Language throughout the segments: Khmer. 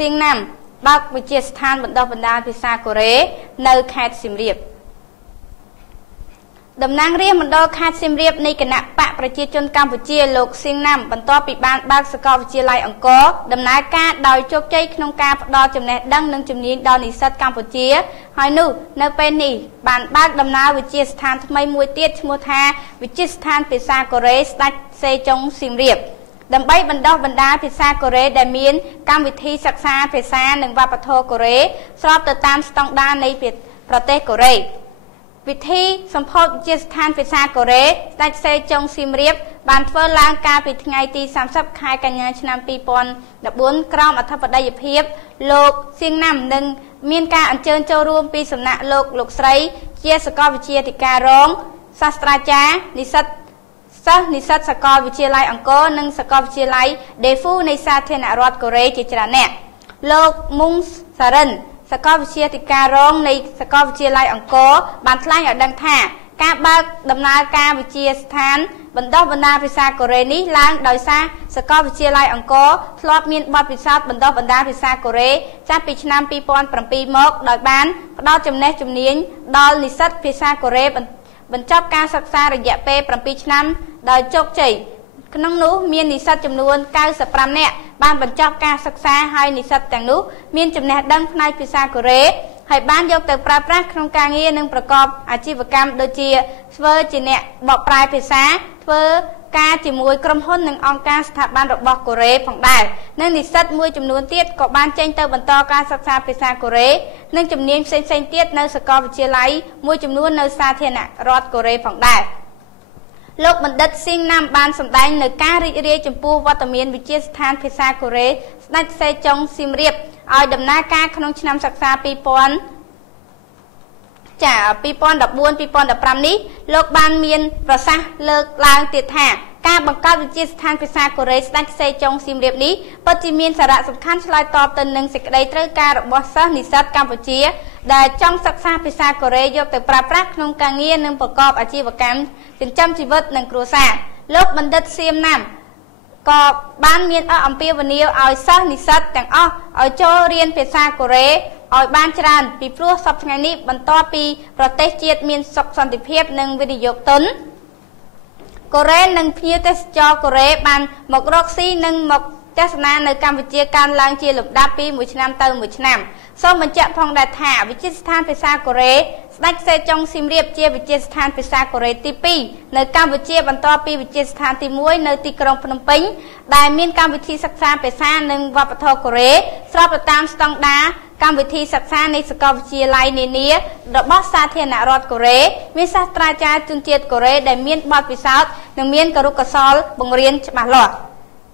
សៀងណាំបើកវិទ្យាស្ថានបណ្ដុះបណ្ដាលភាសាកូរ៉េនៅខេត្តសៀមរាបតំណាងរាស្ត្រមណ្ឌលខេត្តសៀមរាបនៃគណៈបកប្រជាជនកម្ពុជាលោកសៀងណាំបន្ទាប់ពីបានបើកសាកលវិទ្យាល័យអង្គរដំណើរការដោយជោគជ័យក្នុងការផ្ដល់ចំណេះដឹងនិងជំនាញដល់និស្សិតកម្ពុជាហើយនោះនៅពេលនេះបានបើកដំណើរវិទ្យាស្ថានថ្មីមួយទៀតឈ្មោះថាវិទ្យាស្ថានភាសាកូរ៉េស្ដេចសេចុងសៀមរាបដើម្បីបណ្ដុះបណ្ដាលភាសាកូរ៉េដែលមានកម្មវិធីសិក្សាភាសានិងវប្បធម៌កូរ៉េស្របទៅតាមស្តង់ដារនៃប្រទេសកូរ៉េវិធីសម្ពោធវិទ្យាស្ថានភាសាកូរ៉េស្ដេចសេចុងសៀមរាបបានធ្វើឡើងកាលពីថ្ងៃទី30ខែកញ្ញាឆ្នាំ2014ក្រោមអធិបតីភាពលោកសៀងណាំនិងមានការអញ្ជើញចូលរួមពីសំណាក់លោកស្រីជាសាកលវិទ្យាធិការរងសាស្ត្រាចារ្យនិស្សិតសាកលវិទ្យាល័យអង្គរនិងសាកលវិទ្យាល័យដេហ្វូនៃសាធារណរដ្ឋកូរ៉េជាច្រើនអ្នកលោកមុងសារ៉ិនសាកលវិទ្យាធិការរងនៃសាកលវិទ្យាល័យអង្គរបានថ្លែងឲ្យដឹងថាការបើកដំណើរការវិទ្យាស្ថានបណ្ដុះបណ្ដាលភាសាកូរ៉េនេះឡើងដោយសារសាកលវិទ្យាល័យអង្គរធ្លាប់មានបទពិសោធន៍បណ្ដុះបណ្ដាលភាសាកូរ៉េចាប់ពីឆ្នាំ2007មកដោយបានផ្ដល់ចំណេះជំនាញដល់និស្សិតភាសាកូរ៉េបញ្ចប់ការសិក្សារយៈពេល7ឆ្នាំដោយជោគជ័យក្នុងនោះមាននិស្សិតចំនួន95នាក់បានបញ្ចប់ការសិក្សាហើយនិស្សិតទាំងនោះមានចំណេះដឹងផ្នែកភាសាកូរ៉េហើយបានយកទៅប្រើប្រាស់ក្នុងការងារនិងប្រកបអាជីវកម្មដូចជាធ្វើជាអ្នកបកប្រែភាសាធ្វើការជាមួយក្រុមហ៊ុននិងអង្គការស្ថាប័នរបស់កូរ៉េផងដែរនិងនិស្សិតមួយចំនួនទៀតក៏បានចេញទៅបន្តការសិក្សាភាសាកូរ៉េនិងជំនាញផ្សេងៗទៀតនៅសាកលវិទ្យាល័យមួយចំនួននៅសាធារណរដ្ឋកូរ៉េផងដែរលោកបណ្ឌិតសៀងណាំបានសម្ដែងនៅការរីករាយចំពោះវត្តមានវិទ្យាស្ថានភាសាកូរ៉េស្ដេចសេចុងសៀមរាបឲ្យដំណើរការក្នុងឆ្នាំសិក្សា2014-2015នេះលោកបានមានប្រសាសន៍លើកឡើងទៀតថាការបង្កើតវិទ្យាស្ថានភាសាកូរ៉េស្ដេចសេចុងសៀមរាបនេះពិតជាមានសារៈសំខាន់ឆ្លើយតបទៅនឹងសេចក្តីត្រូវការរបស់សិស្សនិស្សិតកម្ពុជាដែលចង់សិក្សាភាសាកូរ៉េយកទៅប្រើប្រាស់ក្នុងការងារនិងប្រកបអាជីវកម្មចិញ្ចឹមជីវិតនិងគ្រួសារលោកបណ្ឌិតសៀមណាំក៏បានមានអំពាវនាវឲ្យសិស្សនិស្សិតទាំងអស់ឲ្យចូលរៀនភាសាកូរ៉េឲ្យបានច្រើនពីព្រោះសប្តាហ៍ថ្ងៃនេះបន្ទាប់ពីប្រទេសជាតិមានសុខសន្តិភាពនិងវិនិយោគទុនកូរ៉េនិងភ្ញៀវទេសចរកូរ៉េបានមករកស៊ីនិងមកទស្សនានៅកម្ពុជាកើនឡើងជាលំដាប់ពីមួយឆ្នាំទៅមួយឆ្នាំសូមបញ្ជាក់ផងដែរថាវិទ្យាស្ថានភាសាកូរ៉េស្ដេចសេចុងសៀមរាបជាវិទ្យាស្ថានភាសាកូរ៉េទី2នៅកម្ពុជាបន្ទាប់ពីវិទ្យាស្ថានទី1នៅទីក្រុងភ្នំពេញដែលមានកម្មវិធីសិក្សាភាសានិងវប្បធម៌កូរ៉េស្របទៅតាមស្តង់ដារកម្មវិធីសិក្សានៃសាកលវិទ្យាល័យនានារបស់សាធារណរដ្ឋកូរ៉េមានសាស្ត្រាចារ្យជនជាតិកូរ៉េដែលមានបទពិសោធន៍និងមានគរុកោសល្យបង្រៀនច្បាស់លាស់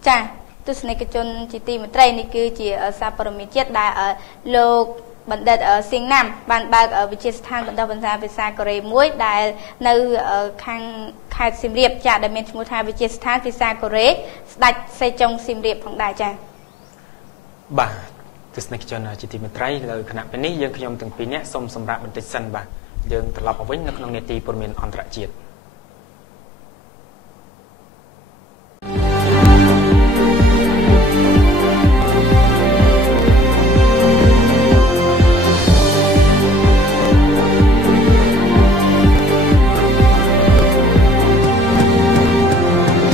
ចា៎ទស្សនិកជនជាទីមេត្រីនេះគឺជាសារព័ត៌មានជាតិដែលលោកបណ្ឌិតសៀងណាំបានបើកវិទ្យាស្ថានបណ្ដុះបណ្ដាលភាសាកូរ៉េមួយដែលនៅខាងខេត្តសៀមរាបចាដែលមានឈ្មោះថាវិទ្យាស្ថានភាសាកូរ៉េស្ដេចសេចុងសៀមរាបផងដែរចាបាទទស្សនិកជនជាទីមេត្រីលើគណៈពេលនេះយើងខ្ញុំទាំងពីរនាក់សូមសម្រាប់បន្តិចសិនបាទយើងត្រឡប់មកវិញនៅក្នុងនេតិព័ត៌មានអន្តរជាតិ